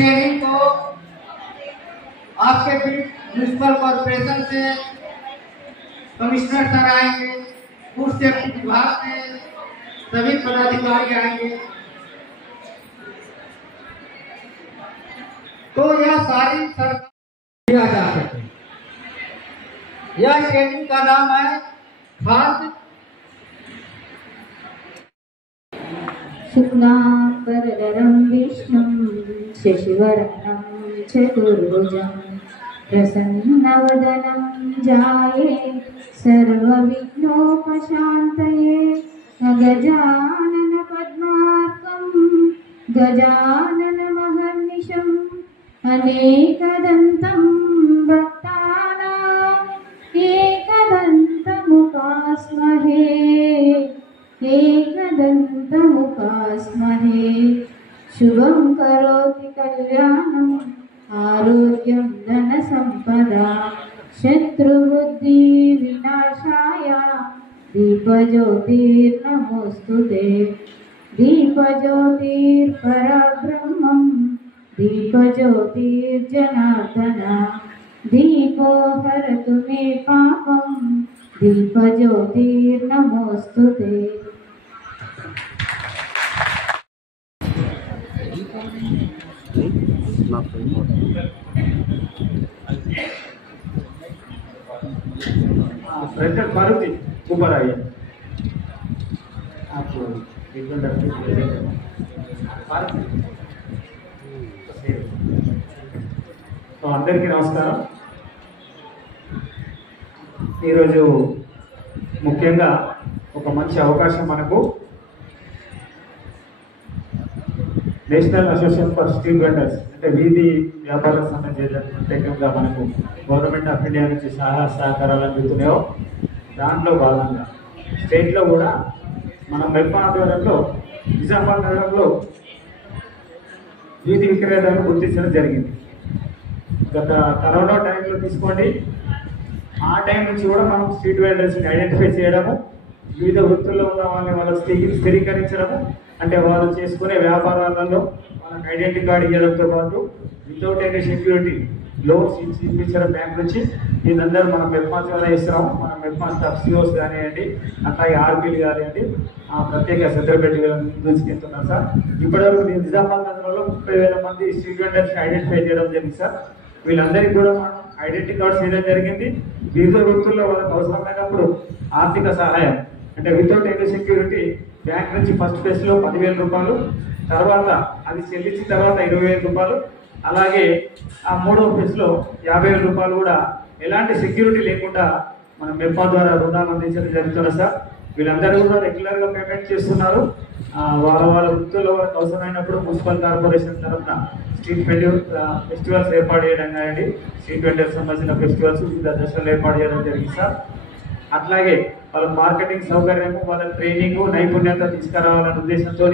Training को आपके बीच municipal corporation से कमिश्नर सर आएंगे, फूड सेफ्टी विभाग से सभी पदाधिकारी आएंगे। तो यह सारी सरकार किया जा सके। यह ट्रेनिंग का नाम है खाद्य शुक्लांबरधरं विष्णुं शशिवर्णं चतुर्भुजं प्रसन्नवदनं ध्याये सर्वविघ्नोपशान्तये गजानन पद्मार्कं गजाननमहर्निशम् अनेकदन्तं भक्तानां एकदन्तमुपास्महे एकदन्तमुपास्महे। शुभं करोति कल्याणम् आरोग्यं धनसम्पदा शत्रुबुद्धि विनाशाय दीपज्योतिर्नमोस्तुते। दीपज्योतिर्परब्रह्मं दीपज्योतिर्जनार्दन दीपो हरतु मे पापं दीपज्योतिर्नमोस्तुते। प्रेसिडेंट मारुति ऊपर आइए। आप तो అందరికీ నమస్కారం। ఈరోజు ముఖ్యంగా ఒక మంచి అవకాశం మనకు national association for street vendors అంటే వీధి వ్యాపారాలకు సంబంధించిన ప్రత్యేకంగా మనకు గవర్నమెంట్ ఆఫ్ ఇండియా నుంచి సహకారాలు అందుతున్నాయో దాంట్లో భాగంగా స్టేట్లో కూడా మన మెప్మా ఆధ్వర్యంలో నిజామాబాద్ నగరంలో వీధి విక్రేతలను గుర్తించడం జరిగింది। గత కరోనా టైంలో తీసుకోండి, ఆ టైం నుంచి కూడా మనం స్ట్రీట్ వెండర్స్ని ఐడెంటిఫై చేయడము, వివిధ వృత్తుల్లో ఉన్న వాళ్ళ స్థిరీకరించడము, అంటే వాళ్ళు చేసుకునే వ్యాపారాలలో వాళ్ళకి ఐడెంటిటీ కార్డు ఇవ్వడంతో పాటు వితౌట్ ఎనీ సెక్యూరిటీ లోన్స్ ఇప్పించడం బ్యాంక్ నుంచి దీనందరూ మనం మెప్మా ద్వారా ఇస్తున్నాము। మన మెప్మా స్టాఫ్ సిఓస్ కానివ్వండి, అట్లాగే ఆర్పీలు కానివ్వండి, ప్రత్యేక శ్రద్ధ పెట్టి దూసుకెళ్తున్నాం సార్। ఇప్పటివరకు నిజామాబాద్ నగరంలో 30,000 మంది స్ట్రీట్ వెండర్స్ని ఐడెంటిఫై చేయడం జరిగింది సార్। వీళ్ళందరికీ కూడా మనం ఐడెంటిటీ కార్డ్స్ ఇవ్వడం జరిగింది। వివిధ వృత్తుల్లో వాళ్ళకి అవసరమైనప్పుడు ఆర్థిక సహాయం అంటే వితౌట్ ఎనీ సెక్యూరిటీ బ్యాంక్ నుంచి ఫస్ట్ ఫేజ్లో 10,000 రూపాయలు, తర్వాత అది చెల్లించిన తర్వాత 20,000 రూపాయలు, అలాగే ఆ మూడవ ఫేజ్లో 50,000 రూపాయలు కూడా ఎలాంటి సెక్యూరిటీ లేకుండా మనం మెప్మా ద్వారా రుణాలు అందించడం జరుగుతుంది సార్। వీళ్ళందరూ కూడా రెగ్యులర్గా పేమెంట్ చేస్తున్నారు। వాళ్ళ వృత్తుల్లో వాళ్ళకి అవసరమైనప్పుడు మున్సిపల్ కార్పొరేషన్ తరఫున స్ట్రీట్ ఫెస్టివల్స్ ఏర్పాటు చేయడం కానీ స్ట్రీట్ వెండర్స్ సంబంధించిన ఫెస్టివల్స్ వివిధ దశలు ఏర్పాటు చేయడం జరిగింది సార్। అట్లాగే వాళ్ళ మార్కెటింగ్ సౌకర్యము, వాళ్ళ ట్రైనింగ్ నైపుణ్యత తీసుకురావాలనే ఉద్దేశంతో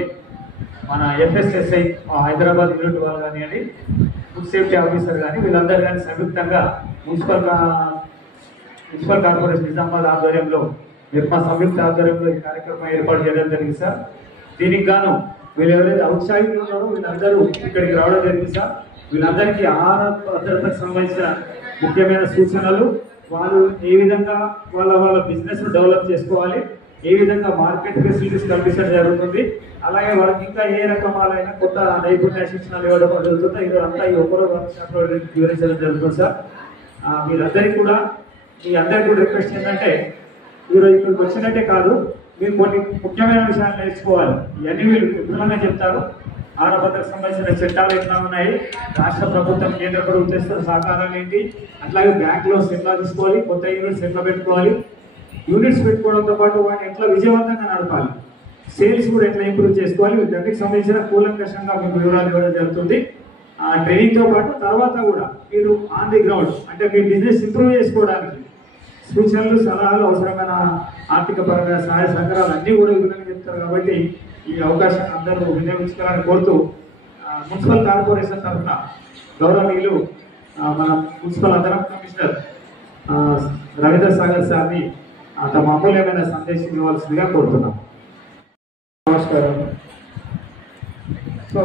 మన ఎఫ్ఎస్ఎస్ఐ హైదరాబాద్ యూనిట్ వాళ్ళు కానివ్వండి, ఫుడ్ సేఫ్టీ ఆఫీసర్ కానీ వీళ్ళందరూ కానీ సంయుక్తంగా మున్సిపల్ కార్పొరేషన్ నిజామాబాద్ ఆధ్వర్యంలో మెప్మా సంయుక్త ఆధ్వర్యంలో ఈ కార్యక్రమం ఏర్పాటు చేయడం జరిగింది సార్। దీనికి గాను వీళ్ళు ఎవరైతే ఔత్సాహికులు ఉన్నారో వీళ్ళందరూ ఇక్కడికి రావడం జరిగింది సార్। వీళ్ళందరికీ ఆహార భద్రతకు సంబంధించిన ముఖ్యమైన సూచనలు, వాళ్ళు ఏ విధంగా వాళ్ళ బిజినెస్ డెవలప్ చేసుకోవాలి, ఏ విధంగా మార్కెట్ ఫెసిలిటీస్ కల్పించడం జరుగుతుంది, అలాగే వాళ్ళకి ఇంకా ఏ రకమాలైన కొత్త నైపుణ్య శిక్షణలు ఇవ్వడం జరుగుతుందో ఇది అంతా ఈ ఒకరో వర్క్షాప్లో వివరించడం జరుగుతుంది సార్। మీరందరికీ కూడా మీ అందరికీ కూడా రిక్వెస్ట్ ఏంటంటే ఈరోజు ఇక్కడికి వచ్చినట్టే కాదు, మీరు కొన్ని ముఖ్యమైన విషయాలు నేర్చుకోవాలి। ఇవన్నీ వీళ్ళు విపులంగా చెప్తారు। ఆహార భద్రతకు సంబంధించిన చట్టాలు ఎట్లా ఉన్నాయి, రాష్ట్ర ప్రభుత్వం కేంద్ర ప్రభుత్వం సహకారాలు ఏంటి, అట్లాగే బ్యాంకులో ఎట్లా తీసుకోవాలి, కొత్త యూనిట్స్ ఎట్లా పెట్టుకోవాలి, యూనిట్స్ పెట్టుకోవడంతో పాటు వాటిని ఎట్లా విజయవంతంగా నడపాలి, సేల్స్ కూడా ఎట్లా ఇంప్రూవ్ చేసుకోవాలి, వీటికి సంబంధించిన కూలంకషంగా మీకు వివరాలు ఇవ్వడం జరుగుతుంది। ట్రైనింగ్తో పాటు తర్వాత కూడా మీరు ఆన్ ది గ్రౌండ్ అంటే మీ బిజినెస్ ఇంప్రూవ్ చేసుకోవడానికి సూచనలు, సలహాలు, అవసరమైన ఆర్థిక పరమైన సహాయ సహకారాలు అన్నీ కూడా విధంగా చెప్తారు। కాబట్టి ఈ అవకాశాన్ని అందరూ వినియోగించుకోవాలని కోరుతూ మున్సిపల్ కార్పొరేషన్ తరఫున గౌరవనీయులు మన మున్సిపల్ అదనపు కమిషనర్ రవీంద్ర సాగర్ సార్ని తమ అమూల్యమైన సందేశం ఇవ్వాల్సిందిగా కోరుతున్నాం। నమస్కారం। సో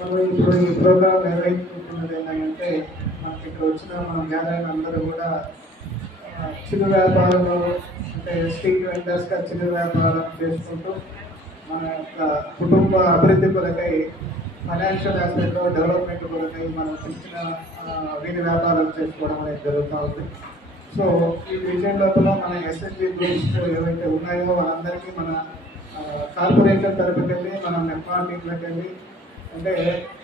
మనం ఇప్పుడు ఈ ప్రోగ్రామ్ నిర్వహించుకుంటున్నది ఏంటంటే మనకి ఇక్కడ వచ్చిన మన గ్యాదరింగ్ అందరూ కూడా చిరు వ్యాపారంలో అంటే స్ట్రీట్ వెండర్స్గా చిరు వ్యాపారం చేసుకుంటూ మన యొక్క కుటుంబ అభివృద్ధి కొరకై ఫైనాన్షియల్ ఆస్పెక్ట్లో డెవలప్మెంట్ కొరకై మనం ఇచ్చిన వీధి వ్యాపారం చేసుకోవడం అనేది జరుగుతూ ఉంది. సో ఈ విజయం లోపల మన ఎస్ఎస్జి గ్రూప్స్ ఏవైతే ఉన్నాయో వాళ్ళందరికీ మన కార్పొరేషన్ తరపుకి వెళ్ళి మనం నెఫ్మాన్ టీంలోకి వెళ్ళి అంటే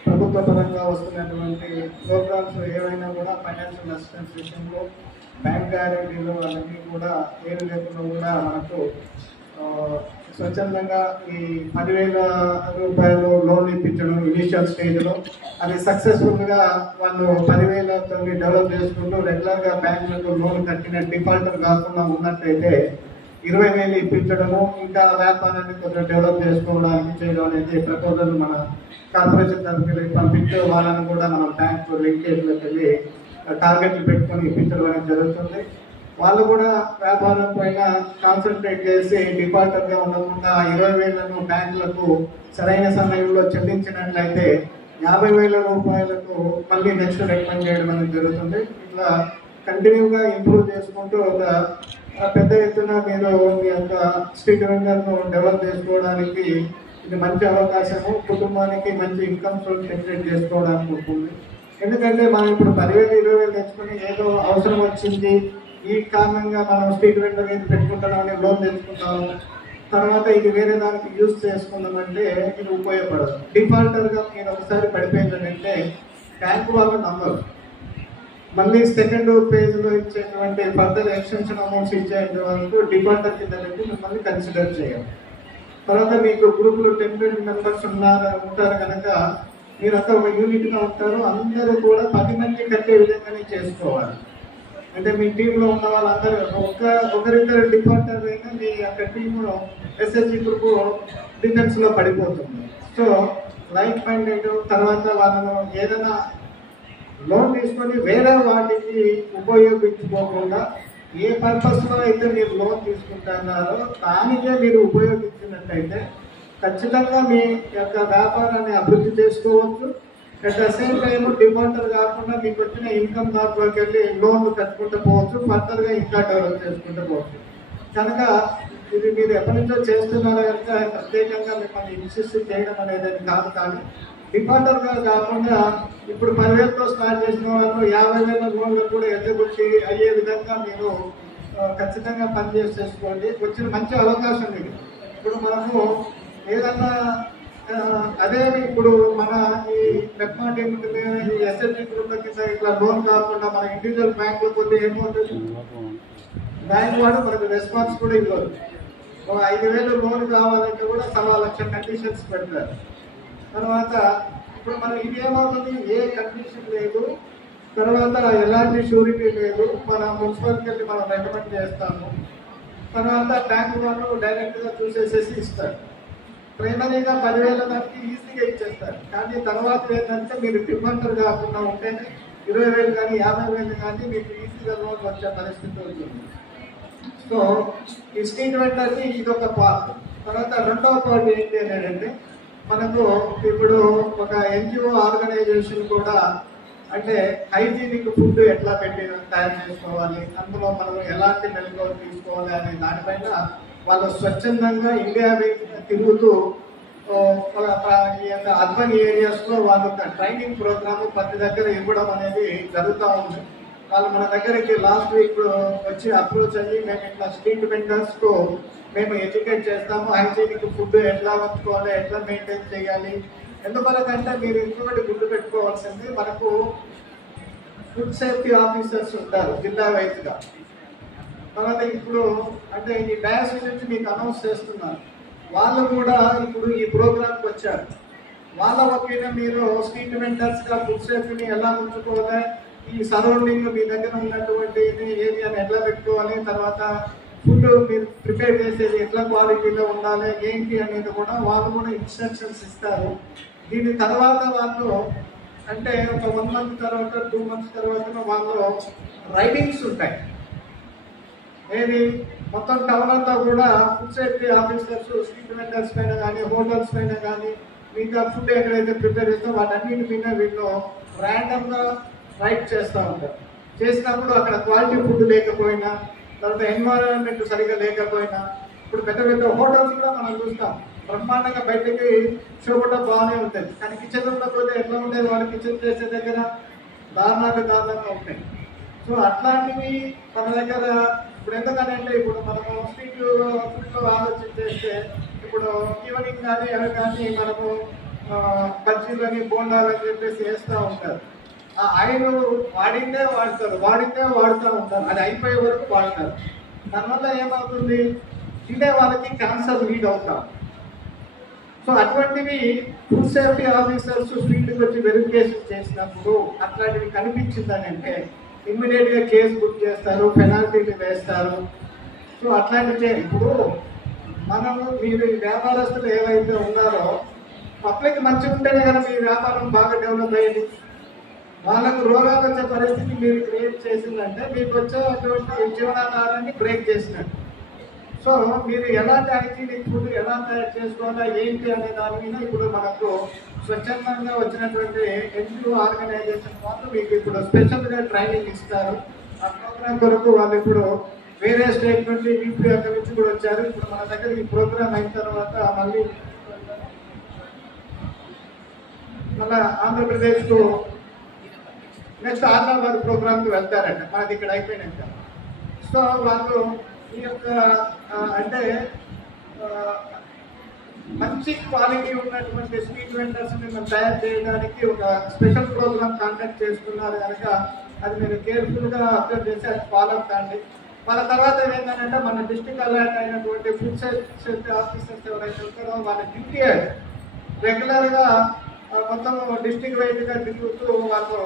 ప్రభుత్వ పరంగా వస్తున్నటువంటి ప్రోగ్రామ్స్ ఏవైనా కూడా ఫైనాన్షియల్ అసిస్టెన్స్ విషయంలో బ్యాంక్ గ్యారెంటీలు అవన్నీ కూడా ఏమి లేకుండా కూడా మనకు స్వచ్ఛందంగా ఈ 10,000 రూపాయలు లోన్ ఇప్పించడం ఇనిషియల్ స్టేజ్లో అది సక్సెస్ఫుల్గా వాళ్ళు 10,000తో డెవలప్ చేసుకుంటూ రెగ్యులర్గా బ్యాంకులకు లోన్ కట్టిన డిఫాల్టర్ కాకుండా ఉన్నట్టయితే 20,000 ఇప్పించడము ఇంకా వ్యాపారాన్ని కొంచెం డెవలప్ చేసుకోవడానికి చేయడం అనేది ప్రపోజల్ మన కార్పొరేషన్ తరఫుకి వెళ్ళి పంపించే వాళ్ళని కూడా మనం బ్యాంకు లింకేజ్లోకి వెళ్ళి టార్గెట్లు పెట్టుకొని ఇప్పించడం అనేది జరుగుతుంది. వాళ్ళు కూడా వ్యాపారం పైన కాన్సన్ట్రేట్ చేసి డిఫాల్టర్గా ఉండకుండా 20,000 బ్యాంకులకు సరైన సమయంలో చెల్లించినట్లయితే 50,000 రూపాయలకు మళ్ళీ నెక్స్ట్ రికమెండ్ చేయడం అనేది జరుగుతుంది. ఇట్లా కంటిన్యూగా ఇంప్రూవ్ చేసుకుంటూ ఒక పెద్ద ఎత్తున మీరు మీ యొక్క స్ట్రీట్ వెండర్ను డెవలప్ చేసుకోవడానికి ఇది మంచి అవకాశము. కుటుంబానికి మంచి ఇన్కమ్ సోర్స్ జనరేట్ చేసుకోవడానికి ఉంటుంది. ఎందుకంటే మనం ఇప్పుడు 10,000 20,000 తెచ్చుకొని ఏదో అవసరం వచ్చింది ఈ కారణంగా మనం స్ట్రీట్ వెండర్ ఏది పెట్టుకుంటామని లోన్ తెచ్చుకుంటాము, తర్వాత ఇది వేరే దానికి యూజ్ చేసుకుందామంటే ఇది ఉపయోగపడదు. డిఫాల్టర్గా మీరు ఒకసారి పడిపోయిందంటే బ్యాంకు వాళ్ళు నమ్మరు. మళ్ళీ సెకండ్ ఫేజ్లో ఇచ్చేటువంటి ఫర్దర్ ఎక్స్టెన్షన్ అమౌంట్స్ ఇచ్చేంత వరకు డిఫాల్టర్ కింద పెట్టి మిమ్మల్ని కన్సిడర్ చేయాలి. తర్వాత మీకు గ్రూప్లో 10 మెంబర్స్ ఉంటారు కనుక మీరంతా ఒక యూనిట్గా ఉంటారు. అందరూ కూడా 10 మంది కట్టే విధంగానే చేసుకోవాలి. అంటే మీ టీంలో ఉన్న వాళ్ళందరూ ఒకరిద్దరు డిఫాల్టర్ అయినా మీ యొక్క టీంలో ఎస్ఎస్జి గ్రూప్ డిఫెన్స్లో పడిపోతుంది. సో లైఫ్ మైండెడ్ తర్వాత వాళ్ళను ఏదైనా లోన్ తీసుకొని వేరే వాటికి ఉపయోగించుకోకుండా ఏ పర్పస్లో అయితే మీరు లోన్ తీసుకుంటున్నారో దానికే మీరు ఉపయోగించినట్లయితే ఖచ్చితంగా మీ యొక్క వ్యాపారాన్ని అభివృద్ధి చేసుకోవచ్చు. At the same time defaulter కాకుండా మీకు వచ్చిన ఇన్కమ్ దాంట్లోకి వెళ్ళి లోన్లు కట్టుకుంటూ పోవచ్చు, ఫర్దర్గా ఇంకా డెవలప్ చేసుకుంటూ పోవచ్చు. కనుక ఇది మీరు ఎప్పటి నుంచో చేస్తున్నారో కనుక ప్రత్యేకంగా మిమ్మల్ని ఇన్సిస్ట్ చేయడం అనేది కాదు. కానీ డిఫాల్టర్గా కాకుండా ఇప్పుడు 10,000తో స్టార్ట్ చేసిన వాళ్ళు 50,000 లోన్లు కూడా ఎద్దగుచ్చి అయ్యే విధంగా మీరు ఖచ్చితంగా పనిచేసేసుకోండి. వచ్చిన మంచి అవకాశం ఇది. ఇప్పుడు మనము ఏదన్నా అదే ఇప్పుడు మన ఈ నెఫ్మా టీం ఈ ఎస్ఎస్జి గ్రూప్ల కింద ఇట్లా లోన్ కాకుండా మన ఇండివిజువల్ బ్యాంకులు పోతే ఏమవుతుంది, బ్యాంక్ వాడు మనకు రెస్పాన్స్ కూడా ఇవ్వదు. 5,000 లోన్ కావాలంటే కూడా 1,00,000 కండిషన్స్ పెడతారు. తర్వాత ఇప్పుడు మనం ఇది ఏమవుతుంది, ఏ కండిషన్ లేదు, తర్వాత ఎలాంటి షూరిటీ లేదు, మన మున్సిపాలిటీకి వెళ్ళి మనం రికమెండ్ చేస్తాము, తర్వాత బ్యాంకు వాళ్ళు డైరెక్ట్గా చూసేసేసి ఇస్తారు. ప్రైమరీగా 10,000 దానికి ఈజీగా ఇచ్చేస్తారు. కానీ తర్వాత ఏంటంటే మీరు డిఫాల్టర్ కాకుండా ఉంటేనే 20,000 కానీ 50,000 కానీ మీకు ఈజీగా లోన్ వచ్చే పరిస్థితి ఉంటుంది. సో ఈ స్ట్రీట్ వెండర్కి ఇది ఒక పార్ట్. తర్వాత రెండవ పార్ట్ ఏంటి అంటే మనకు ఇప్పుడు ఒక ఎన్జిఓ ఆర్గనైజేషన్ కూడా అంటే హైజీనిక్ ఫుడ్ ఎట్లా తయారు చేసుకోవాలి, అందులో మనం ఎలాంటి మెలకువలు తీసుకోవాలి అనే దానిపైన వాళ్ళు స్వచ్ఛందంగా ఇండియా తిరుగుతూ ఈ యొక్క అర్బన్ ఏరియాస్లో వాళ్ళు ట్రైనింగ్ ప్రోగ్రామ్ ప్రతి దగ్గర ఇవ్వడం అనేది జరుగుతూ ఉంది. వాళ్ళు మన దగ్గరికి లాస్ట్ వీక్ వచ్చి అప్రోచ్ అయ్యి మేము ఇట్లా స్ట్రీట్ వెండర్స్కు మేము ఎడ్యుకేట్ చేస్తాము, హైజీనిక్ ఫుడ్ ఎట్లా వంచుకోవాలి, ఎట్లా మెయింటైన్ చేయాలి. ఎందువల్లకంటే మీరు ఇంకొకటి గుర్తు పెట్టుకోవాల్సింది, మనకు ఫుడ్ సేఫ్టీ ఆఫీసర్స్ ఉంటారు జిల్లా వైజ్గా. తర్వాత ఇప్పుడు అంటే ఈ డయాస్ నుంచి మీకు అనౌన్స్ చేస్తున్నారు, వాళ్ళు కూడా ఇప్పుడు ఈ ప్రోగ్రామ్కి వచ్చారు. వాళ్ళ ఒపీనియన్ మీరు స్ట్రీట్ వెండర్స్గా ఫుడ్ సేఫ్టీని ఎలా ఉంచుకోవాలి, ఈ సరౌండింగ్ మీ దగ్గర ఉన్నటువంటి ఏరియాని ఎట్లా పెట్టుకోవాలి, తర్వాత ఫుడ్ మీరు ప్రిపేర్ చేసేది ఎట్లా క్వాలిటీలో ఉండాలి ఏంటి అనేది కూడా వాళ్ళు కూడా ఇన్స్ట్రక్షన్స్ ఇస్తారు. దీని తర్వాత వాళ్ళు అంటే ఒక 1 month తర్వాత 2 months తర్వాత వాళ్ళు రైడింగ్స్ ఉంటాయి. ఏది మొత్తం టౌన్ అంతా కూడా food safety officers street vendors పైన కానీ హోటల్స్ పైన కానీ మిగతా ఫుడ్ ఎక్కడైతే ప్రిపేర్ చేస్తామో వాటన్నిటి మీద వీళ్ళు ర్యాండమ్గా రైట్ చేస్తూ ఉంటారు. చేసినప్పుడు అక్కడ క్వాలిటీ ఫుడ్ లేకపోయినా, తర్వాత ఎన్వైరాన్మెంట్ సరిగా లేకపోయినా, ఇప్పుడు పెద్ద పెద్ద హోటల్స్ కూడా మనం చూస్తాం బ్రహ్మాండంగా బయటకి షో కూడా బాగానే ఉంటుంది, కానీ కిచెన్ ఉండకపోతే ఎట్లా ఉండేది, వాళ్ళు కిచెన్ చేసే దగ్గర దారుణంగా ఉంటాయి. సో అట్లాంటివి మన దగ్గర ఇప్పుడు ఎందుకనంటే ఇప్పుడు మనము స్ట్రీట్లో ఆలోచన చేస్తే ఇప్పుడు ఈవినింగ్ కానీ అవి కానీ మనము బజ్జీలని బోండాలని చెప్పేసి వేస్తూ ఉంటారు. ఆ ఆయిల్ వాడుతూ ఉంటారు, అది అయిపోయే వరకు వాడతారు. దానివల్ల ఏమవుతుంది, తినే వాళ్ళకి క్యాన్సర్ లీడ్ అవుతాం. సో అటువంటివి ఫుడ్ సేఫ్టీ ఆఫీసర్స్ ఫీల్డ్కి వచ్చి వెరిఫికేషన్ చేసినప్పుడు అట్లాంటివి కనిపించిందని అంటే ఇమ్మీడియట్గా కేసు బుక్ చేస్తారు, పెనాల్టీలు వేస్తారు. సో అట్లాంటివి ఇప్పుడు మనము మీరు వ్యాపారస్తులు ఏవైతే ఉన్నారో పబ్లిక్ మంచిగా ఉంటేనే కదా మీ వ్యాపారం బాగా డెవలప్ అయ్యింది. వాళ్ళకు రోగాలు వచ్చే పరిస్థితి మీరు క్రియేట్ చేసిందంటే మీకు వచ్చేటువంటి జీవనాధారాన్ని బ్రేక్ చేసినట్టు. సో మీరు ఎలాంటి హైజీనిక్ ఫుడ్ ఎలా తయారు చేసుకోవాలా ఏంటి అనే దాని మీద ఇప్పుడు మనకు స్వచ్ఛందంగా వచ్చినటువంటి ఎన్జిఓ ఆర్గనైజేషన్ వాళ్ళు మీకు ఇప్పుడు స్పెషల్గా ట్రైనింగ్ ఇస్తారు. ఆ ప్రోగ్రామ్ కొరకు వాళ్ళు ఇప్పుడు వేరే స్టేట్ నుండి యూపీ అక్కడి నుంచి కూడా వచ్చారు. ఇప్పుడు మన దగ్గర ఈ ప్రోగ్రామ్ అయిన తర్వాత మళ్ళీ ఆంధ్రప్రదేశ్కు నెక్స్ట్ ఆదిలాబాద్ ప్రోగ్రామ్కి వెళ్తారంట మనది ఇక్కడ అయిపోయినాక. సో వాళ్ళు ఈ యొక్క అంటే మంచి క్వాలిటీ ఉన్నటువంటి స్ట్రీట్ వెండర్స్ని మనం తయారు చేయడానికి ఒక స్పెషల్ ప్రోగ్రామ్ కాండక్ట్ చేస్తున్నారు కనుక అది మీరు కేర్ఫుల్గా అబ్జర్వ్ చేసి అది ఫాలో కండి. వాళ్ళ తర్వాత ఏంటంటే మన డిస్ట్రిక్ట్ అలర్ట్ అయినటువంటి ఫుడ్ సేఫ్టీ ఆఫీసర్స్ ఎవరైతే ఉంటారో వాళ్ళ డ్యూటీ రెగ్యులర్గా మొత్తం డిస్ట్రిక్ట్ వైడ్గా తిరుగుతూ వాళ్ళు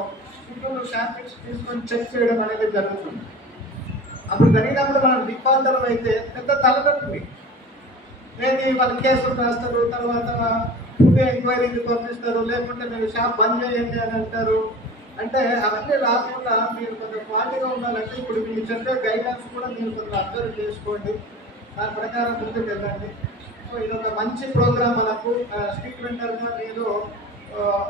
ఫుడ్ శాంపిల్స్ తీసుకొని చెక్ చేయడం అనేది జరుగుతుంది. అప్పుడు జరిగినప్పుడు మనం డిఫాల్టర్ అయితే పెద్ద తలనొప్పి లేదు, వాళ్ళు కేసులు రాస్తారు, తర్వాత ఫుడ్ ఎంక్వైరీకి పంపిస్తారు, లేకుంటే మీరు షాప్ బంద్ చేయండి అని అంటారు. అంటే అవన్నీ రాకుండా మీరు కొంచెం క్వాలిటీగా ఉండాలంటే ఇప్పుడు మీరు చెప్పే గైడెన్స్ కూడా మీరు కొంచెం అబ్జర్వ్ చేసుకోండి, దాని ప్రకారం ముందుకు వెళ్ళండి. సో ఇది ఒక మంచి ప్రోగ్రామ్ మనకు స్ట్రీట్ వెండర్గా మీరు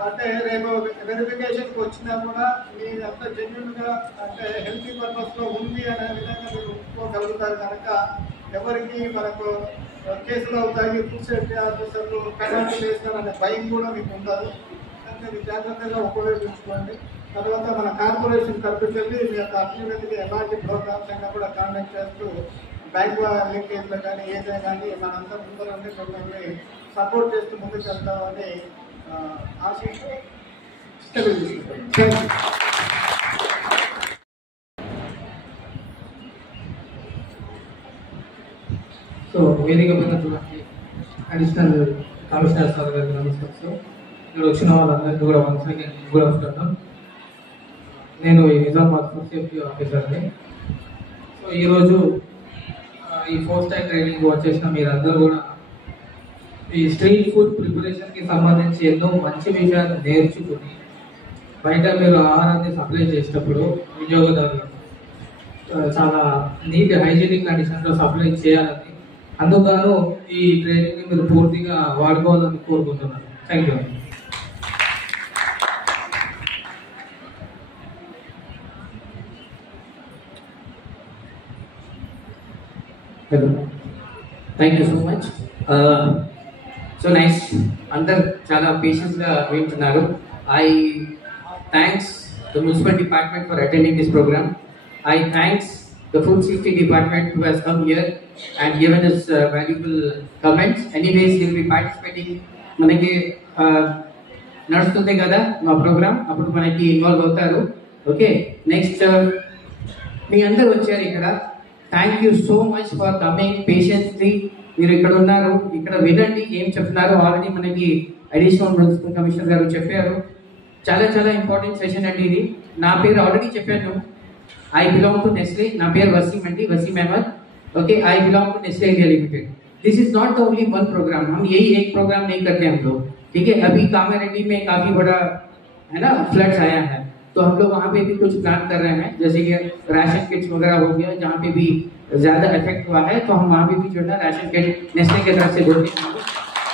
అంటే రేపు వెరిఫికేషన్కి వచ్చినా కూడా మీరు అంత జెన్యున్గా అంటే హెల్తీ పర్పస్లో ఉంది అనే విధంగా మీరు ఒప్పుకోగలుగుతారు కనుక ఎవరికి మనకు కేసులు అవుతాయి, ఫుడ్ సేఫ్టీ ఆఫీసర్లు పెనాల్టీ వేస్తారనే భయం కూడా మీకు ఉండదు. కనుక మీరు జాగ్రత్తగా ఉపయోగించుకోండి. తర్వాత మన కార్పొరేషన్ తరపుకి వెళ్ళి మీ యొక్క అభ్యున్నతికి ఎలాంటి ప్రోగ్రామ్స్ అయినా కూడా కాండక్ట్ చేస్తూ బ్యాంక్ లింకేజ్లో కానీ ఏదైనా కానీ మనంతా ముందరండి మిమ్మల్ని సపోర్ట్ చేస్తూ ముందుకు వెళ్తామని ఆశిస్తూ తెలియజేస్తున్నాను. సో వేదిక పైన అడిషనల్ కమిషనర్ సార్ గారికి నమస్కారం. ఇక్కడ వచ్చిన వాళ్ళందరికీ కూడా వన్స్ అగైన్ గుడ్ ఆఫ్టర్నూన్. నేను ఈ నిజామాబాద్ ఫుడ్ సేఫ్టీ ఆఫీసర్ని. సో ఈరోజు ఈ 4 స్టార్ ట్రైనింగ్ వచ్చేసిన మీరందరూ కూడా ఈ స్ట్రీట్ ఫుడ్ ప్రిపరేషన్కి సంబంధించి ఎన్నో మంచి విషయాలు నేర్చుకుని బయట మీరు ఆహారాన్ని సప్లై చేసేటప్పుడు వినియోగదారులు చాలా నీట్ హైజీనిక్ కండిషన్లో సప్లై చేయాలని, అందుకు ఈ ట్రైనింగ్ని మీరు పూర్తిగా వాడుకోవాలని కోరుకుంటున్నాను. Thank you. Thank you so much. So nice, అందరు చాలా పేషెన్స్గా వింటున్నారు. I thanks the municipal department for attending this programme. I thanks the food safety department who has come here and given us valuable comments. Anyways, he will be participating. మనకి నడుస్తుంది కదా మా programme, అప్పుడు మనకి ఇన్వాల్వ్ అవుతారు. Okay, next మీ అందరు వచ్చారు ఇక్కడ. Thank you so much for coming patiently. మీరు ఇక్కడ ఉన్నారు, ఇక్కడ వినండి ఏం చెప్తున్నారు. ఆల్రెడీ మనకి అడిషనల్ మున్సిపల్ కమిషనర్ గారు చెప్పారు. చాలా చాలా ఇంపార్టెంట్ సెషన్ అండి ఇది. నా పేరు ఆల్రెడీ చెప్పాను. I belong to Nestle. నా పేరు వసీం అండి, Waseem Ahmed. Okay, I belong to Nestle India Limited. This is not the only one program. हम यही एक प्रोग्राम नहीं करते हम लोग, ठीक है. अभी कामारेड्डी में काफी बड़ा है ना फ्लड्स आया है, तो हम लोग वहाँ पे भी कुछ प्लान कर रहे हैं, जैसे कि राशन किट्स वगैरह हो गया, जहाँ पे भी ज्यादा इफेक्ट हुआ है तो हम वहाँ पे भी जो है राशन किट नेस्ले की तरफ से देते हैं.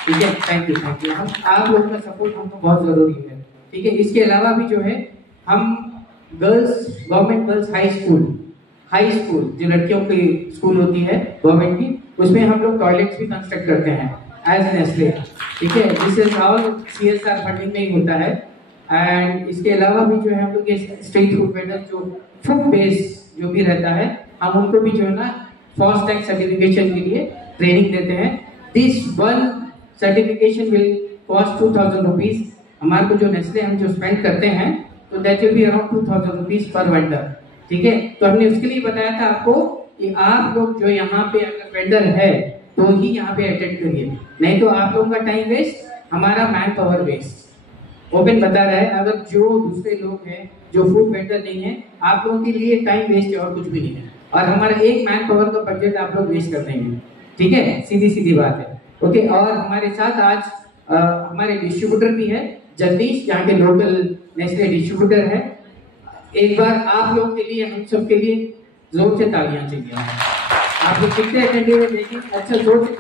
ठीक है, थैंक यू। हम आप लोगों का सपोर्ट हमको बहुत जरूरी है, ठीक है। इसके अलावा भी जो है हम girls government girls high school जो लड़कियों की स्कूल होती है गवर्नमेंट की, उसमें हम लोग टॉयलेट्स भी कंस्ट्रक्ट करते हैं एज नेस्ले, ठीक है। This is all CSR funding में ही होता है। एंड इसके अलावा भी जो है हम लोग ये स्ट्रीट फूड वेंडर जो फूड बेस जो भी रहता है, हम उनको भी जो है ना फर्स्ट टैग सर्टिफिकेशन के लिए ट्रेनिंग देते हैं। This one certification will cost 2000 rupees. हमारे को जो नेस्ले हम जो स्पेंड करते हैं तो that will be around 2000 rupees per vendor, ठीक है। तो हमने उसके लिए बताया था आपको कि आप लोग जो यहाँ पे अगर वेंडर है तो ही यहाँ पे अटेंड करिए, नहीं तो आप लोगों का टाइम वेस्ट, हमारा मैन पावर वेस्ट। ओपन बता रहा है, अगर जो दूसरे लोग हैं जो फूड वेंडर नहीं है, आप लोगों के लिए टाइम वेस्ट है और कुछ भी नहीं है, और हमारा एक मैन पावर का बजट आप लोग वेस्ट कर देंगे, ठीक है। सीधी बात है, ओके। और हमारे साथ आज हमारे डिस्ट्रीब्यूटर भी है जगदीश, यहाँ के लोकल नेस्ले डिस्ट्रीब्यूटर है। एक बार आप लोग के लिए, हम सब के लिए जोर से तालियां चाहिए। आप लोग कितने अटेंडिव है देखिए, अच्छा जोर से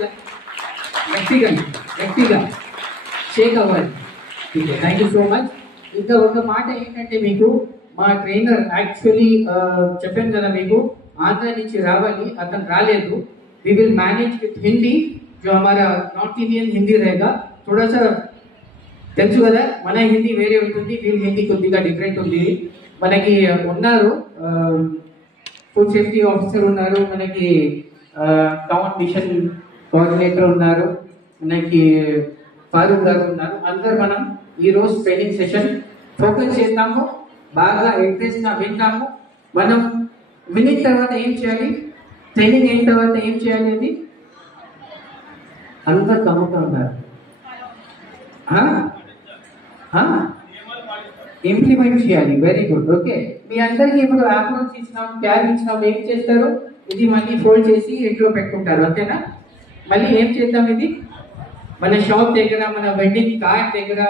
వ్యక్తిగత షేక్ అవ్వాలి, ठीक है। Thank you so much. ఇంకా ఒక మాట ఏంటంటే, మీకు మా ట్రైనర్ యాక్చువల్లీ చెప్పాను కదా మీకు, ఆంధ్ర నుంచి రావాలి, అతను రాలేదు। We will manage with Hindi, जो हमारा नॉर्थ इंडियन हिंदी रहेगा। थोड़ा सा తెలుసు కదా, మన హిందీ వేరే ఉంటుంది, వీళ్ళ హిందీ కొద్దిగా డిఫరెంట్ ఉంది। మనకి ఉన్నారు ఫుడ్ సేఫ్టీ ఆఫీసర్ ఉన్నారు, మనకి టౌన్ మిషన్ కోఆర్డినేటర్ ఉన్నారు, మనకి ఫారూక్ గారు ఉన్నారు। అందరు మనం ఈ రోజు ట్రైనింగ్ సెషన్ ఫోకస్ చేద్దాము, బాగా ఇంట్రెస్ట్ గా వింటాము। మనం వినిన తర్వాత ఏం చేయాలి, ట్రైనింగ్ అయిన తర్వాత ఏం చేయాలి అది అందరు కమ్ముతా ఉన్నారు। ఇంప్లిమెంట్ చేయాలి, వెరీ గుడ్, ఓకే। మీ అందరికి ఇప్పుడు అప్రోచ్ ఇచ్చినాం, క్యాబ్ ఇచ్చినాం, ఏం చేస్తారు, ఇది మళ్ళీ ఫోల్డ్ చేసి ఇంట్లో పెట్టుకుంటారు, అంతేనా? మళ్ళీ ఏం చేద్దాం, ఇది మన షాప్ దగ్గర, మన వెడ్డింగ్ కార్డ్ దగ్గర,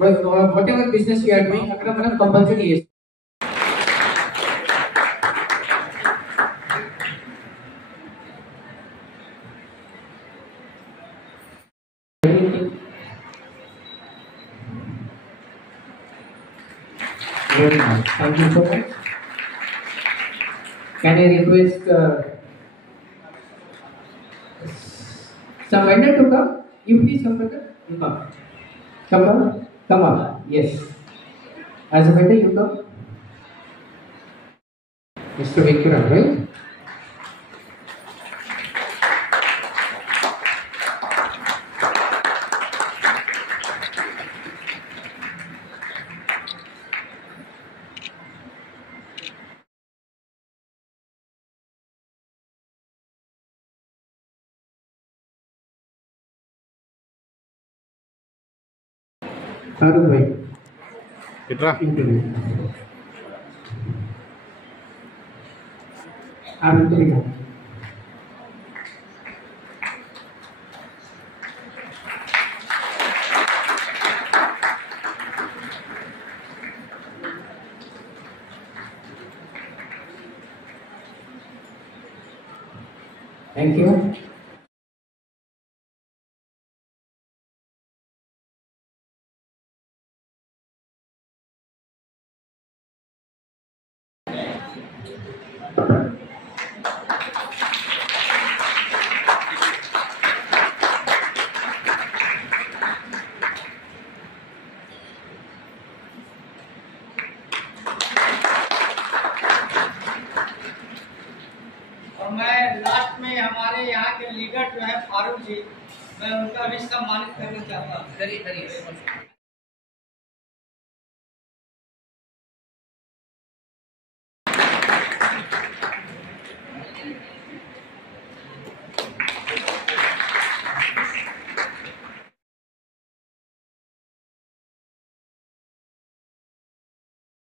whatever business you are doing, అక్కడ మనం కంపల్సరీ చేస్తాం। Very nice. Thank you so much. Can I request some vendor to come? You please, some vendor. You come. Come on. Yes. As a vendor, you come. Mr. Vikram, right? Farooq भाई इट्रा आप interview thank you. और मैं last में हमारे यहाँ के leader जो है फारूक जी, मैं उनका भी सम्मानित करना चाहता हूँ। करिए।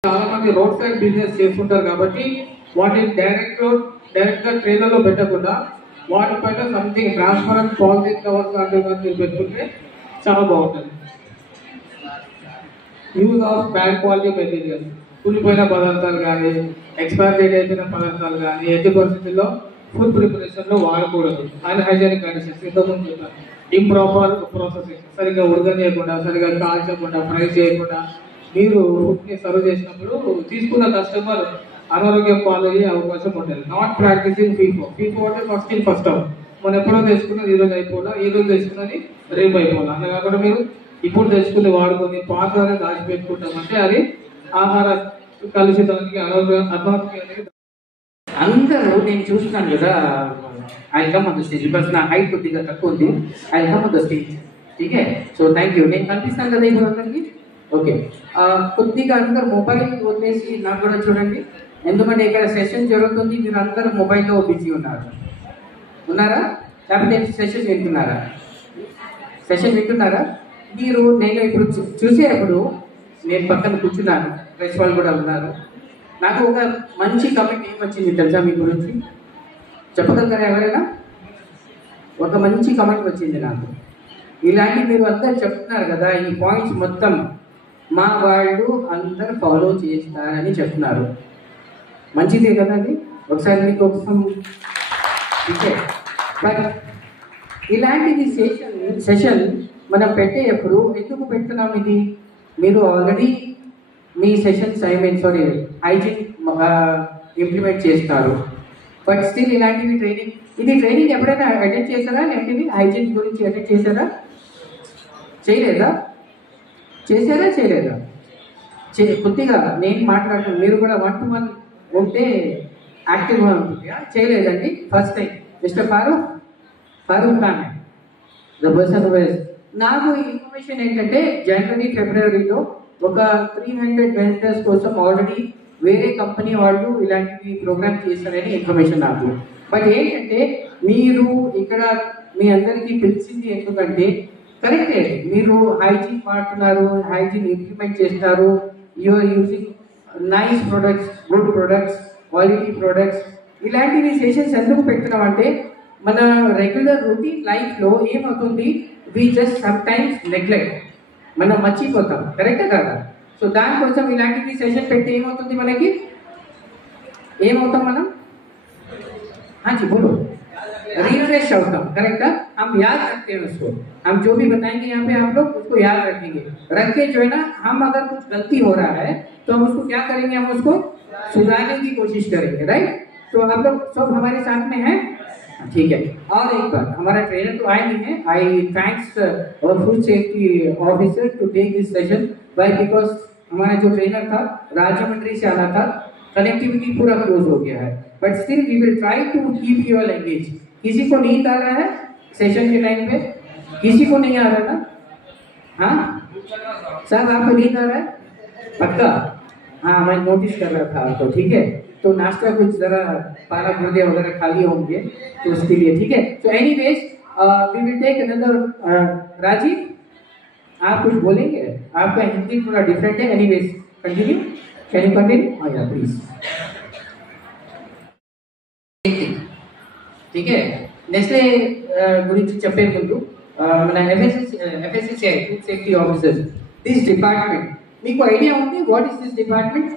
చాలా మంది రోడ్ సైడ్ బిజినెస్ చేస్తుంటారు కాబట్టి వాటిని డైరెక్ట్ గా ట్రైలర్ లో పెట్టకుండా వాటిపైన సంథింగ్ ట్రాన్స్పరెంట్ పాలిథిన్ కవర్స్ లాంటివి పెట్టుకుంటే చాలా బాగుంటుంది। Use of bad quality material, కులిపోయిన పదార్థాలు కానీ, ఎక్స్పైర్ డేట్ అయిపోయిన పదార్థాలు కానీ ఎట్టి పరిస్థితుల్లో ఫుడ్ ప్రిపరేషన్ లో వాడకూడదు। అన్హైజీనిక్ కండిషన్స్ ఇంతకుముందు చెప్పాను, ఇంప్రాపర్ ప్రాసెసింగ్, సరిగ్గా ఉడకనియకుండా, సరిగ్గా కాల్చకుండా, ఫ్రై చేయకుండా మీరు ఫుడ్ని సర్వ్ చేసినప్పుడు తీసుకున్న కస్టమర్ అనారోగ్యం పాలయ్యే అవకాశం ఉంటుంది. Not practising FIFO. ఫీఫో అంటే ఫస్ట్ ఇన్ ఫస్ట్ అవుట్. మనం ఎప్పుడో తెచ్చుకున్నది ఈ రోజు అయిపోవాలా, ఈ రోజు తెచ్చుకున్నది రేపు అయిపోవాలా. అలా కాకుండా మీరు ఇప్పుడు తెచ్చుకుని వాడుకొని పాత్రనే దాచిపెట్టుకుంటామంటే అది ఆహార కలుషితానికి అనారోగ్యానికి. అందరూ నేను చూస్తున్నాను కదా, I come on the stage because నా హైట్ కొద్దిగా తక్కువ ఉంది. I come on the stage. ఠీకే, సో థ్యాంక్ యూ. నేను కనిపిస్తాను కదా ఇప్పుడు అందరికి. ఓకే, కొద్దిగా అందరు మొబైల్ వదిలేసి నాకు కూడా చూడండి, ఎందుకంటే ఇక్కడ సెషన్ జరుగుతుంది, మీరు అందరూ మొబైల్లో బిజీ ఉన్నారా? లేకపోతే సెషన్ వింటున్నారా? సెషన్ వింటున్నారా? మీరు నేను ఇప్పుడు చూసేటప్పుడు నేను పక్కన కూర్చున్నాను, ప్రెస్ వాళ్ళు కూడా ఉన్నారు. నాకు ఒక మంచి కమెంట్ ఏం వచ్చింది తెలుసా మీ గురించి? చెప్పగలుగుతారా ఎవరైనా? ఒక మంచి కమెంట్ వచ్చింది నాకు. ఇలాంటి మీరు అందరు చెప్తున్నారు కదా, ఈ పాయింట్స్ మొత్తం మా వాళ్ళు అందరు ఫాలో చేస్తారని చెప్తున్నారు. మంచిదే కదా అది? ఒకసారి మీకు బట్ ఇలాంటిది సెషన్ మనం పెట్టేటప్పుడు ఎందుకు పెడుతున్నాం ఇది? మీరు ఆల్రెడీ మీ సెషన్స్ హైజీన్ ఇంప్లిమెంట్ చేస్తారు. బట్ స్టిల్ ఇలాంటివి ట్రైనింగ్ ఎప్పుడైనా అటెండ్ చేశారా? లేకపోతే హైజీన్ గురించి అటెండ్ చేశారా? చేయలేదా? చేయలేదా? కొద్దిగా నేను మాట్లాడుతున్నాను, మీరు కూడా 1-to-1 ఉంటే యాక్టివ్గా ఉంటుంది. చేయలేదండి first time. Mister Farooq Khan the person. నాకు ఇన్ఫర్మేషన్ ఏంటంటే జనవరి ఫిబ్రవరిలో ఒక 300 వెండర్స్ కోసం ఆల్రెడీ వేరే కంపెనీ వాళ్ళు ఇలాంటివి ప్రోగ్రామ్ చేశారని ఇన్ఫర్మేషన్ నాకు. బట్ ఏంటంటే మీరు ఇక్కడ మీ అందరికీ పిలిచింది ఎందుకంటే కరెక్టే, మీరు హైజీన్ వాడుతున్నారు, హైజీన్ ఇంప్లిమెంట్ చేస్తున్నారు, you are using nice products, good products, quality products. ఇలాంటివి సెషన్స్ ఎందుకు పెడుతున్నాం అంటే మన రెగ్యులర్ రొటీన్ లైఫ్లో ఏమవుతుంది, we just sometimes neglect, మనం మర్చిపోతాం. కరెక్టే కదా? సో దానికోసం ఇలాంటివి సెషన్ పెట్టి ఏమవుతుంది, మనకి ఏమవుతాం మనం? बोलो रिफ्रेश होता करेक्ट। हम याद रखते हैं उसको, हम जो भी बताएंगे यहाँ पे आप लोग उसको याद रखेंगे। रख के जो है ना, हम अगर कुछ गलती हो रहा है तो हम उसको क्या करेंगे, हम उसको सुधारने की कोशिश करेंगे। राइट, तो आप लोग सब हमारे साथ में हैं? ठीक है। और एक बार हमारा ट्रेनर तो आए नहीं है, आई थैंक्स और food safety officer to take this session why, because हमारा जो ट्रेनर था राजमंड्री से आना था, कनेक्टिविटी पूरा क्लोज हो गया है, but still we will try to keep you all engage. किसी को नींद आ रहा है सेशन के टाइम पे? किसी को नहीं आ रहा था? हाँ साहब, आपको नींद आ रहा है पक्का? हाँ, मैं नोटिस कर रहा था आपको। ठीक है, तो नाश्ता कुछ जरा पारा गुर्दे वगैरह खा लिए होंगे तो उसके लिए। ठीक है, तो anyways we will take another. Rajeev, आप कुछ बोलेंगे? आपका हिंदी थोड़ा डिफरेंट है। Anyways continue, can you continue? हाँ यार प्लीज। ठीक है, नेक्स्ट गुరించి చెప్పే ముందు మన FSSAI food safety officer this department, మీకు ఐడియా ఉంది व्हाट इज दिस डिपार्टमेंट?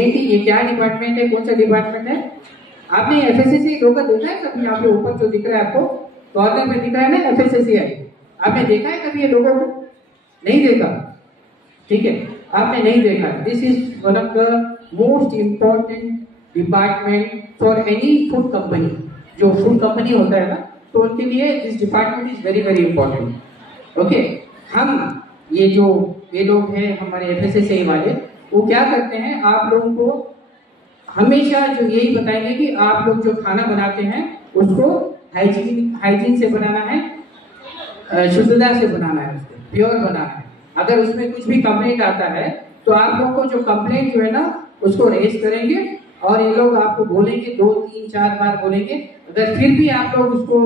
ఏంటి, ये क्या डिपार्टमेंट है, कौन सा डिपार्टमेंट है? आपने FSSAI लोगो देखा है कभी? यहाँ पे ऊपर जो दिख रहा है आपको कॉर्नर में दिख रहा है ना FSSAI, आपने देखा है कभी ये लोगों को? नहीं देखा? ठीक है, आपने नहीं देखा। This is one of the most important department for any food company. जो फूड कंपनी होता है ना, तो उनके लिए this department is very very important. Okay, हम ये लोग हैं हमारे FSSAI वाले, वो क्या करते हैं, आप लोगों को हमेशा जो यही बताएंगे कि आप लोग जो खाना बनाते हैं उसको हाइजीन से बनाना है, शुद्धता से बनाना है, उसको प्योर बनाना है। अगर उसमें कुछ भी कंप्लेंट आता है तो आप लोगों को जो कंप्लेंट जो है ना उसको रेज करेंगे और ये लोग आपको बोलेंगे, 2, 3, 4 बार बोलेंगे। अगर फिर भी आप लोग उसको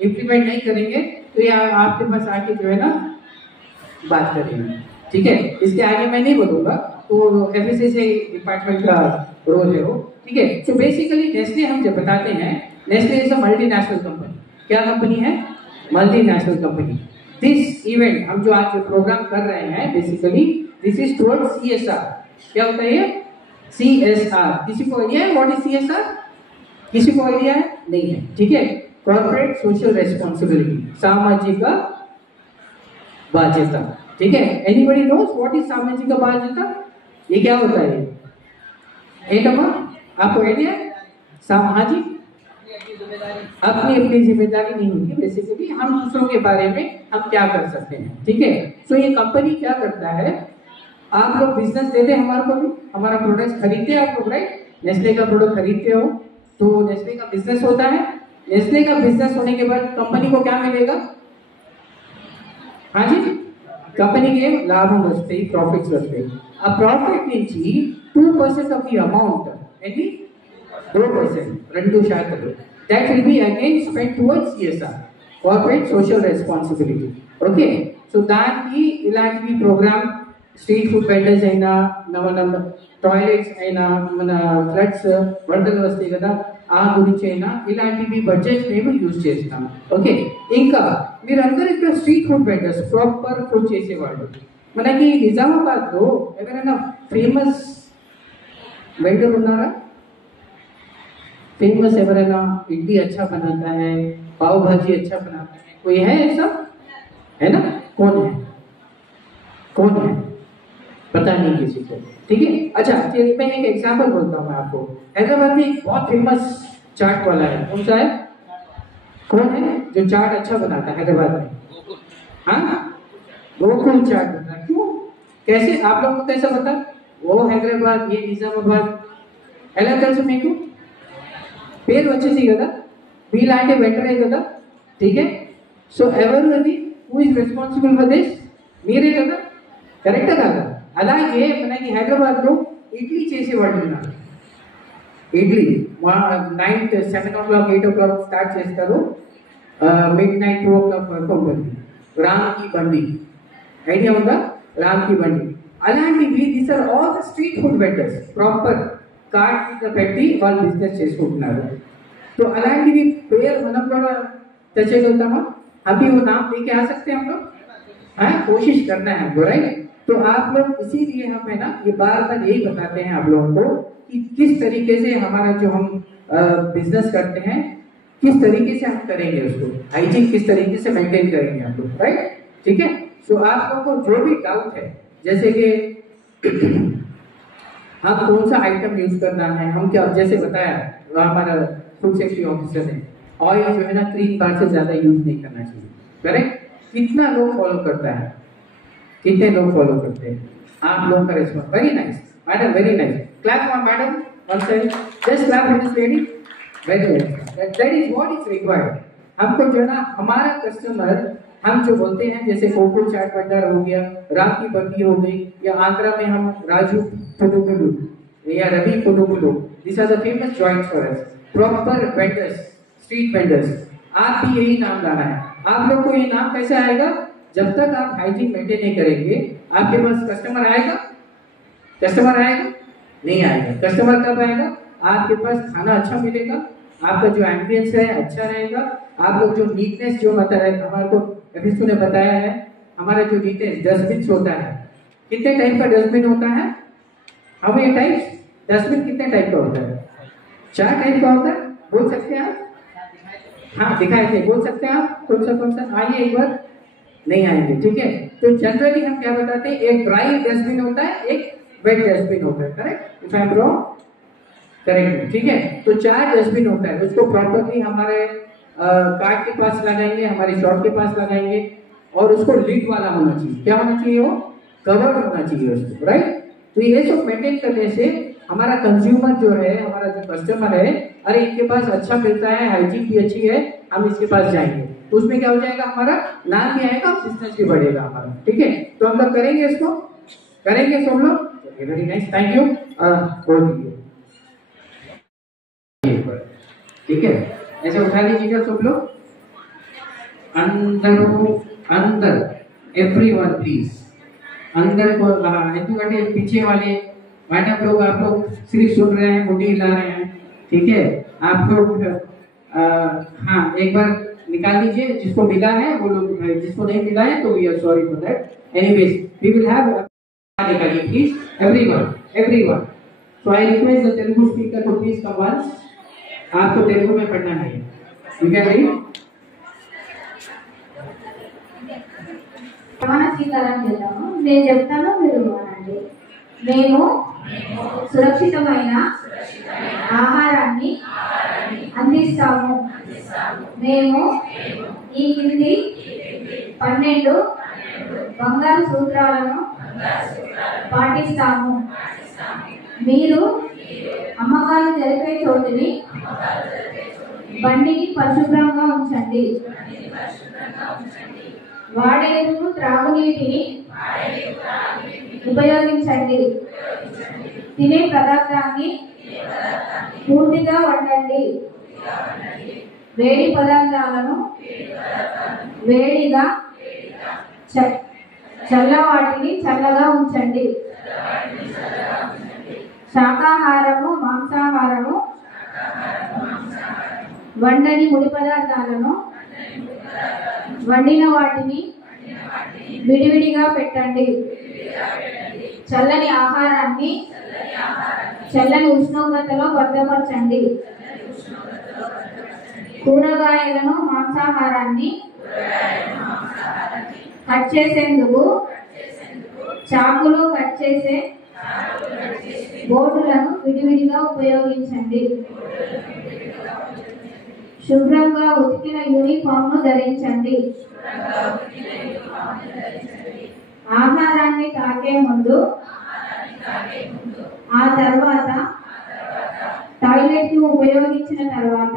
इम्प्लीमेंट नहीं करेंगे तो ये आपके पास आके जो है ना बात करेंगे। ठीक है, इसके आगे मैं नहीं बोलूंगा, तो FSSAI डिपार्टमेंट का रोल है वो। ठीक है, तो बेसिकली नेस्ले हम जब बताते हैं, Nestle is a multinational company. क्या कंपनी है? Multinational company. दिस इवेंट, हम जो आज प्रोग्राम कर रहे हैं, basically this is towards CSR। क्या होता है ये? CSR। किसी को आइडिया है व्हाट इज CSR? किसी को आइडिया है? नहीं है। ठीक है, कॉर्पोरेट सोशल रेस्पॉन्सिबिलिटी, सामाजिक बाध्यता। ठीक है, एनीबडी नोस व्हाट इज सामाजिक बाध्यता? ये क्या होता है? एक आपको आइडिया? सामाजिक अपनी अपनी जिम्मेदारी नहीं होती बेसिकली, हम दूसरों के बारे में हम क्या कर सकते हैं। ठीक है, सो ये कंपनी क्या करता है, आप लोग बिजनेस देते हैं हमारे को भी, हमारा प्रोडक्ट खरीदते हैं आप लोग, राइट? नेस्ले का प्रोडक्ट खरीदते हो तो नेस्ले का बिजनेस होता है। नेस्ले का बिजनेस होने के बाद कंपनी को क्या मिलेगा? हाँ जी, कंपनी के లాభం వస్తాయి, ప్రాఫిట్స్ వస్తాయి। ఆ ప్రాఫిట్ నుంచి 2% ఆఫ్ ది అమౌంట్ ఏంటి 2% 2% that will be again spent towards CSR, corporate social responsibility. Okay, so దానికి ఇలాంటి ప్రోగ్రామ్ స్ట్రీట్ ఫుడ్ వెండర్స్ అయినా, మన టాయిలెట్స్ అయినా, మన ఫ్లడ్స్ వరదలు వస్తాయి కదా, ఆ గురించి అయినా ఇలాంటివి బడ్జెట్స్ మేము యూజ్ చేస్తాం। ఓకే, ఇంకా మీరందరూ ఇక్కడ street food vendors, proper food చేసేవాళ్ళు। మనకి నిజామాబాద్లో ఎవరైనా ఫేమస్ వెండర్ ఉన్నారా? फेमस एवरेना इडली अच्छा बनाता है, पाव भाजी अच्छा बनाता है, कोई है ऐसा? है ना? कौन है? कौन है? पता नहीं किसी को। ठीक है, अच्छा मैं एक एग्जांपल बोलता हूँ आपको। हैदराबाद में एक बहुत फेमस चाट वाला है, कौन सा है? कौन है जो चाट अच्छा बनाता है हैदराबाद में? हाँ, गोकुल चाट बनता है। क्यों, कैसे, आप लोग को कैसा पता? वो हैदराबाद, ये निजामाबाद, ఎలా తెలుసు మీకు? పేరు వచ్చేసి కదా, మీలాంటి వెంటనే కదా। ठीक है, సో ఎవరు అది, who is responsible for this? మీరే కదా, కరెక్ట్ కాదా? అలాగే మనకి హైదరాబాద్లో ఇడ్లీ చేసేవాళ్ళు ఉన్నారు। ఇడ్లీ 7 o'clock 8 o'clock స్టార్ట్ చేస్తారు, midnight 2 o'clock వరకు ఉంటుంది। రామ్ కి బండి ఐడియా ఉందా? రామ్ కి బండి అలాంటివి, these are all the street food vendors, proper card మీద పెట్టి వాళ్ళు బిజినెస్ చేసుకుంటున్నారు। तो అలాంటివి పేరు మనం కూడా తెచ్చేయగలుగుతామా? अभी वो नाम लेके आ सकते हैं हम लोग? हाँ, कोशिश करना है हमको, राइट? तो आप लोग इसीलिए हम है ना ये बार बार यही बताते हैं आप लोगों को कि किस तरीके से हमारा जो हम बिजनेस करते हैं, किस तरीके से हम करेंगे उसको, हाइजीन किस तरीके से मेंटेन करेंगे हम लोग, राइट? ठीक है, तो आप लोगों को जो भी डाउट है, जैसे कि हम कौन सा आइटम यूज करना है, हम क्या, जैसे बताया हमारा फूड सेफ्टी ऑफिसर ने, ऑयल जो है ना 3 बार से ज्यादा यूज नहीं करना चाहिए, करेक्ट? कितना लोग फॉलो करता है, कितने लोग फॉलो करते हैं? आप लोगों का response very nice madam, very nice. Clap for madam, one side, just clap for this lady, very nice. That is what is required. हमको जो है ना हमारा कस्टमर, हम जो बोलते हैं जैसे गोकुल चाट भंडार हो गया, राम की बंडी हो गई, या आंध्रा में हम राजू पुनुगुलु या Ravi Punugulu, this are the famous joints for us, proper vendors, street vendors. आप भी यही नाम लाना है। आप लोग को ये नाम कैसे आएगा? जब तक आप हाइजीन मेंटेन नहीं करेंगे, आपके पास कस्टमर आएगा? कस्टमर आएगा? नहीं आएगा। कस्टमर कब आएगा? आपके पास खाना अच्छा मिलेगा, आपका जो एम्बियंस है अच्छा रहेगा, आप लोग जो नीटनेस जो बताया हमारे को अभिषेक ने बताया है, हमारा जो नीटनेस डस्टबिन होता है, कितने टाइप का डस्टबिन होता है? How many types? डस्टबिन कितने टाइप का होता है? 4 टाइप का होता है, बोल सकते हैं आप? हाँ, दिखाए थे, बोल सकते हैं आप? कौन सा आइए एक बार। नहीं आएंगे, ठीक है। तो जनरली हम क्या बताते हैं, एक ड्राई डस्टबिन होता है, एक वेट डस्टबिन होता है, correct? If I am wrong, correct, ठीक है। तो 4 डस्टबिन होता है, उसको प्रॉपर्ली हमारे कार्ड के पास लगाएंगे, हमारे शॉप के पास लगाएंगे, और उसको लिड वाला होना चाहिए। क्या होना चाहिए? वो कवर होना चाहिए उसको, राइट? तो ये सब मेंटेन करने से हमारा कंज्यूमर जो है, हमारा जो कस्टमर है, अरे इनके पास अच्छा मिलता है, हाइजीन भी अच्छी है, हम इसके पास जाएंगे, तो उसमें क्या हो जाएगा, हमारा नाम भी आएगा, बिजनेस भी बढ़ेगा हमारा। ठीक है, तो हम लोग करेंगे, इसको करेंगे सब लोग। Very nice, thank you. ठीक है, ऐसे उठा लीजिएगा सब लोग, अंदर एवरीवन प्लीज, अंदर को ఎందుకంటే पीछे वाले मैडम लोग, आप लोग सिर्फ सुन रहे हैं, मुंडी हिला रहे हैं, ठीक है? आप लोग हाँ एक बार निकाल लीजिए, जिसको मिला है वो लोग, जिसको नहीं मिला है तो we are sorry for that. Anyways we will have, निकालिए please everyone. So I request the Telugu speaker to please come once. आपको तेलुगु में पढ़ना है, You can read. ప్రమాణ స్వీకారం చేద్దాము. నేను చెప్తాను, మీరు అనండి. మేము సురక్షితమైన ఆహారాన్ని అందిస్తాము. మేము ఈ కింది 12 బంగారు సూత్రాలను పాటిస్తాము. మీరు అమ్మకాలు జరిపే చోటుని బండిని పరిశుభ్రంగా ఉంచండి. వాడేందుకు త్రాగునీటిని ఉపయోగించండి. తినే పదార్థాన్ని పూర్తిగా వండండి. వేడి పదార్థాలను వేడిగా, చల్లవాటిని చల్లగా ఉంచండి. శాకాహారము, మాంసాహారము, వండని ముడి పదార్థాలను వండిన వాటిని విడివిడిగా పెట్టండి. చల్లని ఆహారాన్ని చల్లని ఉష్ణోగ్రతలో భద్రపరచండి. కూరగాయలను, మాంసాహారాన్ని కట్ చేసేందుకు చాకులు, కట్ చేసే బోర్డులను విడివిడిగా ఉపయోగించండి. శుభ్రంగా ఉతికిన యూనిఫామ్ను ధరించండి. ఆహారాన్ని తాకే ముందు, ఆ తర్వాత టాయిలెట్ ను ఉపయోగించిన తర్వాత,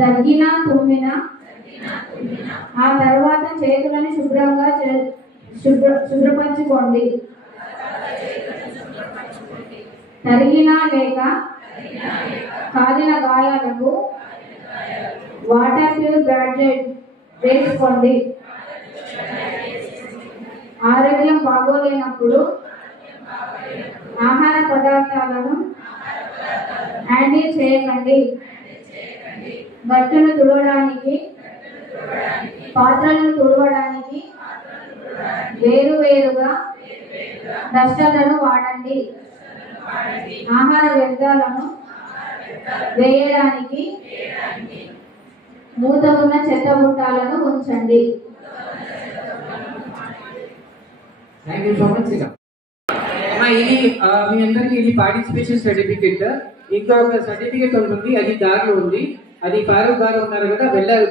దగ్గిన, తుమ్మిన, ఆ తర్వాత చేతులను శుభ్రంగా శుభ్రపరచుకోండి. తరిగిన లేక కాలిన గాయాలకు వాటర్ ప్యూర్ బ్యాండేజ్ వేసుకోండి. ఆరోగ్యం బాగోలేనప్పుడు ఆహార పదార్థాలను హ్యాండిల్ చేయకండి. గట్టును తుడవడానికి, పాత్రలను తుడవడానికి వేరువేరుగా డస్టర్లను వాడండి. ఆహార వ్యర్థాలను వేయడానికి మూత ఉన్న చెత్త బుట్టాలను ఉంచండి. Thank you so much. ఇది మీ అందరికి ఇది పార్టిసిపేషన్ సర్టిఫికెట్. ఇంకొక సర్టిఫికెట్ ఉంటుంది, అది దారిలో ఉంది. అది ఫారూక్ గారు ఉన్నారు కదా, వెళ్ళాలి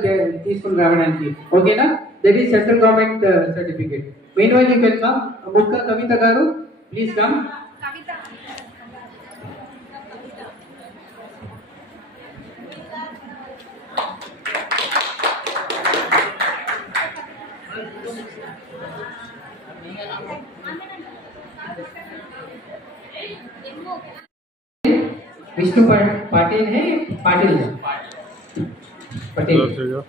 తీసుకుని రావడానికి. ఓకేనా? That is central government certificate. Main wise you can come. ముక్క కవిత గారు, ప్లీజ్ కమ్. विष्णु पाटिल है, पाटिल है, पटेल आ जाओ,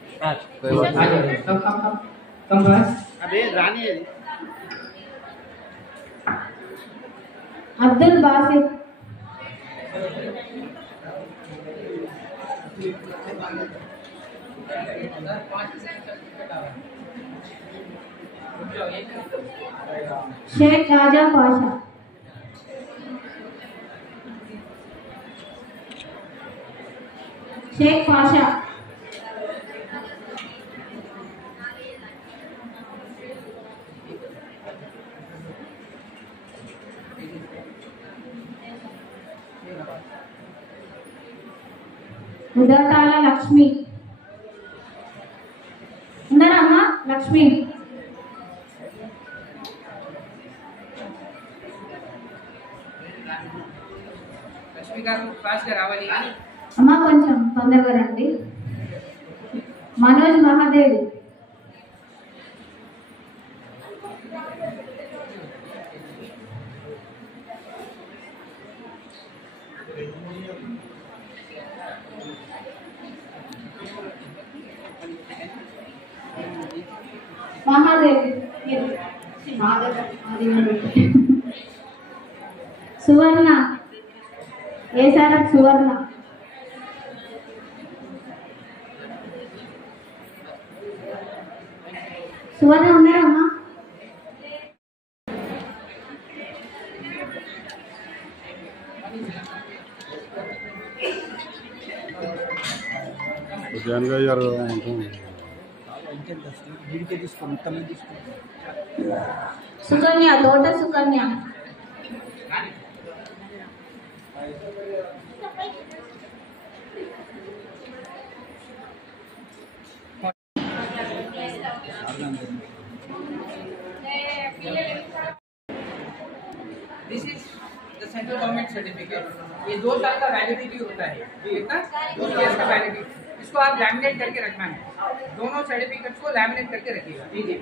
कम बस. अबे रानी है. अब्दुल बासित, शेख राजा पाशा, शेख पाशा, उदताला लक्ष्मी, ఉన్నారమ్మా లక్ష్మి. లక్ష్మి గారు ఫాస్ట్ గా రావాలి. అమ్మా కొంచెం తొందరగా రండి. మనోజ్ మహాదేవ్, మహాదేవ్, సువర్ణ, ఏసారక్ సువర్ణ, సువర్ణ ఉన్నారమ్మా. జాన్గా గారు సుకన్య తోట Sukanya this is the central government certificate. ये 2 साल का वैलिडिटी होता है, कितना 2 साल का वैलिडिटी। इसको आप लैमिनेट करके रखना है, दोनों सर्टिफिकेट्स को लैमिनेट करके रखिएगा, ठीक है।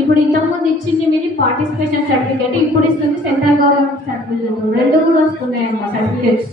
ఇప్పుడు ఇంతకుముందు ఇచ్చింది మీది పార్టిసిపేషన్ సర్టిఫికేట్, ఇప్పుడు ఇస్తుంది సెంట్రల్ గవర్నమెంట్ సర్టిఫికేట్, రెండు కూడా వస్తున్నాయమ్మా సర్టిఫికేట్స్।